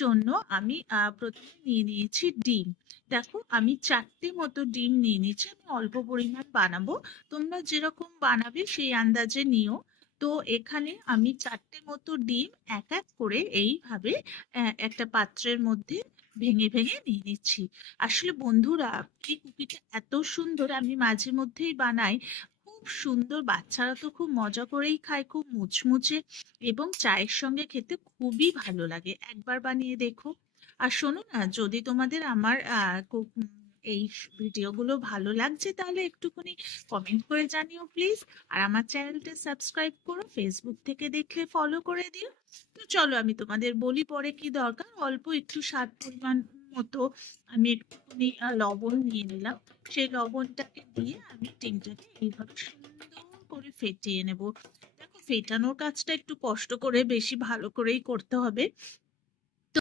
জন্য আমি প্রথমে নিয়ে নিয়েছি ডিম। দেখো আমি 4টে মতো ডিম নিয়ে নিয়েছি। আমি অল্প পরিমাণ বানাবো, তোমরা যেরকম বানাবে সেই আন্দাজে নিও। তো এখানে আমি 4টে মতো ডিম এক এক করে এইভাবে একটা পাত্রের মধ্যে ভেঙে ভেঙে নিয়ে নিচ্ছি। আসলে বন্ধুরা, এই কুকিটা এত সুন্দর, আমি মাঝে মধ্যেই বানাই। খুব সুন্দর, বাচ্চারা তো খুব মজা করেই খায়, খুব মুচমুচে এবং চায়ের সঙ্গে খেতে খুবই ভালো লাগে। একবার বানিয়ে দেখো। আর শোনো না, যদি তোমাদের আমার এই ভিডিওগুলো ভালো লাগছে তাহলে একটুখানি কমেন্ট করে জানিও প্লিজ। আর আমার চ্যানেলটা সাবস্ক্রাইব করো, ফেসবুক থেকে দেখলে ফলো করে দিও। তো চলো আমি তোমাদের বলি পরে কি দরকার। অল্প একটু স্বাদ পরিমাণ মতো আমি একটুখানি লবণ নিয়ে নিলাম। সেই লবণটাকে দিয়ে আমি ডিমটাকে এইভাবে সুন্দর করে ফেটিয়ে নেব। দেখো, ফেটানোর কাজটা একটু কষ্ট করে বেশি ভালো করেই করতে হবে,